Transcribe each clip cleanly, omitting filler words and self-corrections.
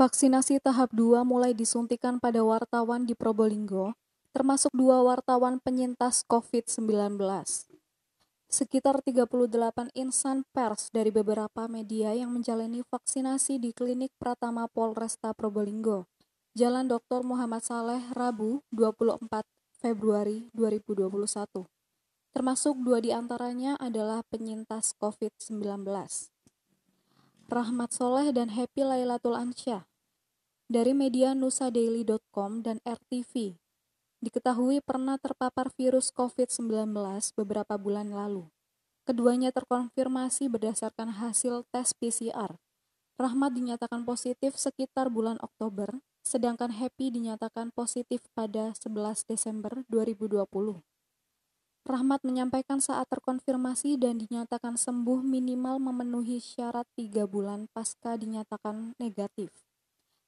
Vaksinasi tahap 2 mulai disuntikan pada wartawan di Probolinggo, termasuk 2 wartawan penyintas COVID-19. Sekitar 38 insan pers dari beberapa media yang menjalani vaksinasi di Klinik Pratama Polresta Probolinggo, Jalan Dr. Muhammad Saleh, Rabu 24 Februari 2021. Termasuk 2 diantaranya adalah penyintas COVID-19. Rahmat Soleh dan Happy Lailatul Ansyah dari media nusadeily.com dan RTV. Diketahui pernah terpapar virus COVID-19 beberapa bulan lalu. Keduanya terkonfirmasi berdasarkan hasil tes PCR. Rahmat dinyatakan positif sekitar bulan Oktober, sedangkan Happy dinyatakan positif pada 11 Desember 2020. Rahmat menyampaikan saat terkonfirmasi dan dinyatakan sembuh minimal memenuhi syarat 3 bulan pasca dinyatakan negatif.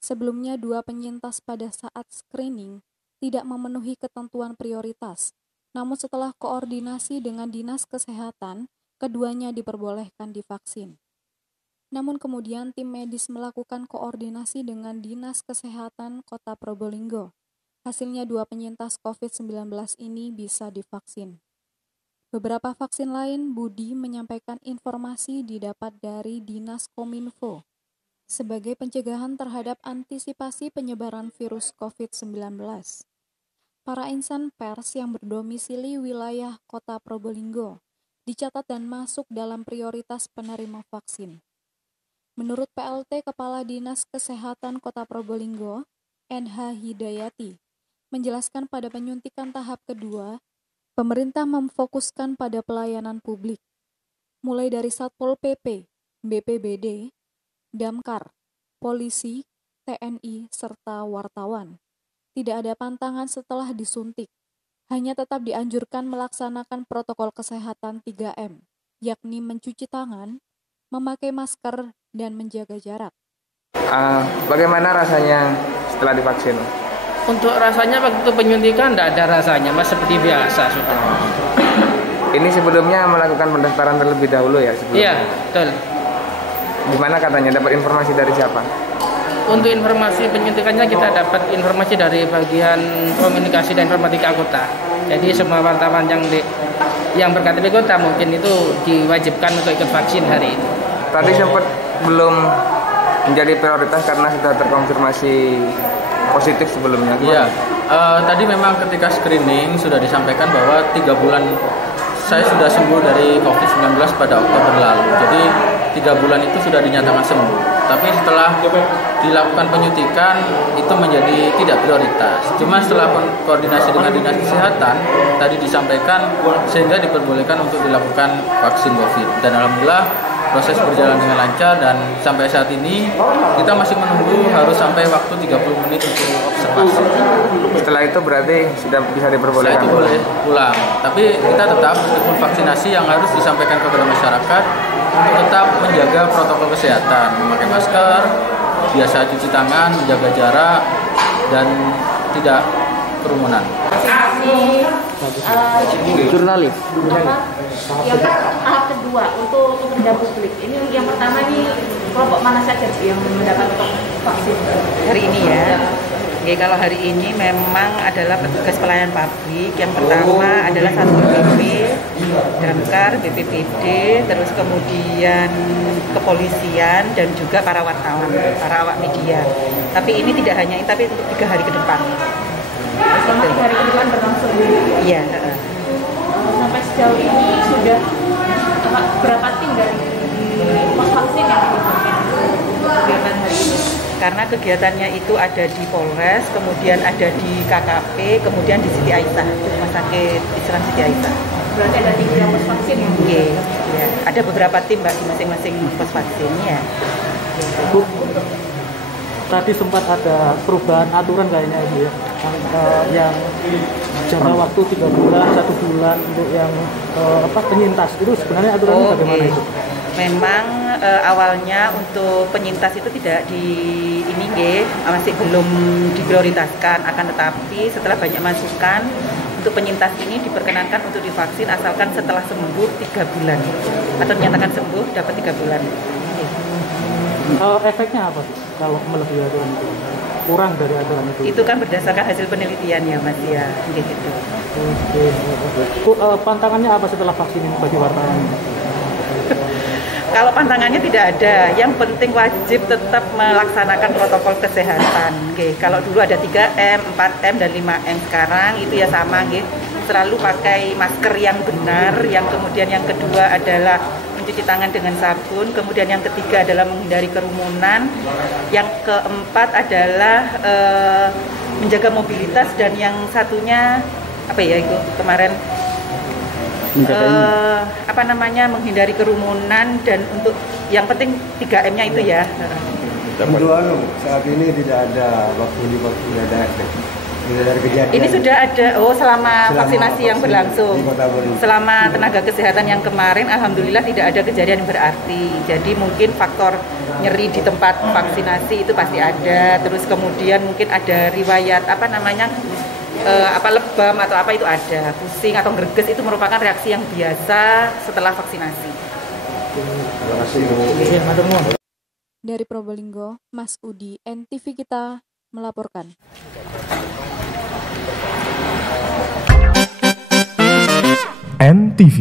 Sebelumnya 2 penyintas pada saat screening tidak memenuhi ketentuan prioritas, namun setelah koordinasi dengan Dinas Kesehatan, keduanya diperbolehkan divaksin. Namun kemudian tim medis melakukan koordinasi dengan Dinas Kesehatan Kota Probolinggo. Hasilnya 2 penyintas COVID-19 ini bisa divaksin. Beberapa vaksin lain, Budi menyampaikan informasi didapat dari Dinas Kominfo sebagai pencegahan terhadap antisipasi penyebaran virus COVID-19. Para insan pers yang berdomisili wilayah Kota Probolinggo dicatat dan masuk dalam prioritas penerima vaksin. Menurut PLT Kepala Dinas Kesehatan Kota Probolinggo, NH Hidayati, menjelaskan pada penyuntikan tahap kedua, pemerintah memfokuskan pada pelayanan publik, mulai dari Satpol PP, BPBD, Damkar, polisi, TNI, serta wartawan. Tidak ada pantangan setelah disuntik, hanya tetap dianjurkan melaksanakan protokol kesehatan 3M, yakni mencuci tangan, memakai masker, dan menjaga jarak. Bagaimana rasanya setelah divaksin? Untuk rasanya waktu penyuntikan tidak ada rasanya, mas, seperti biasa sudah. Ini sebelumnya melakukan pendaftaran terlebih dahulu ya? Iya, betul. Gimana katanya? Dapat informasi dari siapa? Untuk informasi penyuntikannya kita dapat informasi dari bagian komunikasi dan informatika kota. Jadi semua wartawan yang berKTP kota mungkin itu diwajibkan untuk ikut vaksin hari ini. Tadi sempat belum menjadi prioritas karena sudah terkonfirmasi positif sebelumnya. Iya, tadi memang ketika screening sudah disampaikan bahwa 3 bulan saya sudah sembuh dari COVID-19 pada Oktober lalu. Jadi 3 bulan itu sudah dinyatakan sembuh. Tapi setelah dilakukan penyuntikan itu menjadi tidak prioritas. Cuma setelah koordinasi dengan Dinas Kesehatan tadi disampaikan sehingga diperbolehkan untuk dilakukan vaksin COVID. Dan alhamdulillah proses berjalan dengan lancar dan sampai saat ini kita masih menunggu harus sampai waktu 30 menit untuk observasi. Setelah itu berarti sudah bisa diperbolehkan? Setelah itu boleh pulang. Tapi kita tetap meskipun vaksinasi yang harus disampaikan kepada masyarakat untuk tetap menjaga protokol kesehatan, memakai masker, biasa cuci tangan, menjaga jarak, dan tidak kerumunan. Jurnalis. Yang tahap kedua untuk kerja publik. Ini yang pertama ini kelompok mana saja yang mendapat vaksin hari ini ya? Oke, kalau hari ini memang adalah petugas pelayanan publik. Yang pertama adalah Satpol PP, Damkar, BPBD, terus kemudian kepolisian dan juga para wartawan, para awak media. Tapi ini tidak hanya ini, tapi untuk 3 hari ke depan. Selama 3 hari ke depan berlangsung. Iya. Sampai sejauh ini sudah berapa tim dari pos vaksin yang diberikan kegiatan hari ini? Karena kegiatannya itu ada di Polres, kemudian ada di KKP, kemudian di Siti Aisyah, di Rumah Sakit Islam Siti Aisyah. Berarti ada 3 pos vaksin yang Oke, ya. Ada beberapa tim Mbak di masing-masing pos vaksin ya. Bu, tadi sempat ada perubahan aturan kayaknya Bu ya, yang jangka waktu 3 bulan, 1 bulan untuk yang penyintas itu sebenarnya aturannya bagaimana itu? Memang awalnya untuk penyintas itu tidak masih belum diprioritaskan, akan tetapi setelah banyak masukan untuk penyintas ini diperkenankan untuk divaksin asalkan setelah sembuh 3 bulan atau dinyatakan sembuh dapat 3 bulan. Efeknya apa sih kalau melebihi aturan itu? Kurang dari aturan itu? Itu kan berdasarkan hasil penelitian ya Mas ya, gitu. Pantangannya apa setelah vaksin ini bagi wartawan? Kalau pantangannya tidak ada, yang penting wajib tetap melaksanakan protokol kesehatan. Oke, kalau dulu ada 3M, 4M, dan 5M, sekarang itu ya sama. Oke. Selalu pakai masker yang benar, yang kemudian yang kedua adalah mencuci tangan dengan sabun, kemudian yang ketiga adalah menghindari kerumunan, yang keempat adalah menjaga mobilitas, dan yang satunya apa ya itu kemarin menghindari kerumunan, dan untuk yang penting 3M-nya itu ya. Untuk saat ini tidak ada tidak ada efek. Tidak ada kejadian. Ini sudah ada selama vaksinasi yang berlangsung. Selama tenaga kesehatan yang kemarin alhamdulillah tidak ada kejadian yang berarti. Jadi mungkin faktor nyeri di tempat vaksinasi itu pasti ada. Terus kemudian mungkin ada riwayat lebam atau apa itu ada, pusing atau greges, itu merupakan reaksi yang biasa setelah vaksinasi. Terima kasih. Dari Probolinggo, Mas Udi, NTV Kita melaporkan. NTV